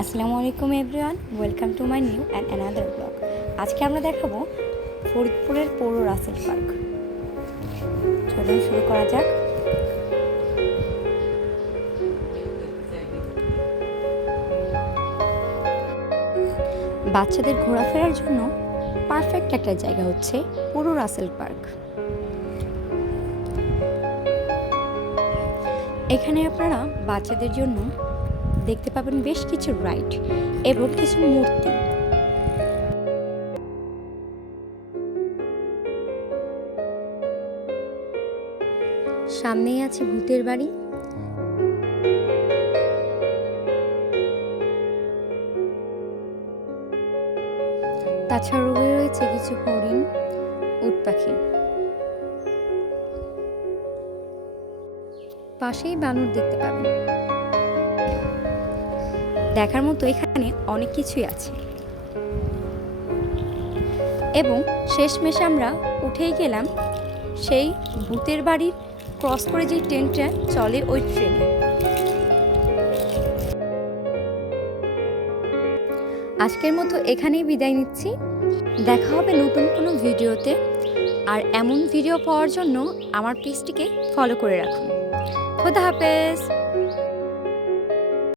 আসসালামু আলাইকুম everyone, welcome to my new and another blog. আজকে আমরা দেখাবো ফরিদপুরের পৌর রাসেল পার্ক। চলুন শুরু করা যাক। বাচ্চাদের ঘোরাফেরার জন্য পারফেক্ট একটা জায়গা হচ্ছে পৌর রাসেল পার্ক। এখানে আপনারা বাচ্চাদের জন্য দেখতে পাবেন বেশ কিছু রাইড এবং কিছু মূর্তি। সামনেই আছে ভূতের বাড়ি। তাছাড়াও রয়েছে কিছু হরিণ, উট পাখি, পাশেই বানর দেখতে পাবেন। দেখার মতো এখানে অনেক কিছুই আছে এবং শেষমেশ আমরা উঠেই গেলাম সেই ভূতের বাড়ির ক্রস করে যে ট্রেনটা চলে ওই ট্রেনে। আজকের মতো এখানেই বিদায় নিচ্ছি। দেখা হবে নতুন কোনো ভিডিওতে। আর এমন ভিডিও পাওয়ার জন্য আমার পেজটিকে ফলো করে রাখুন। খোদা হাফেজ।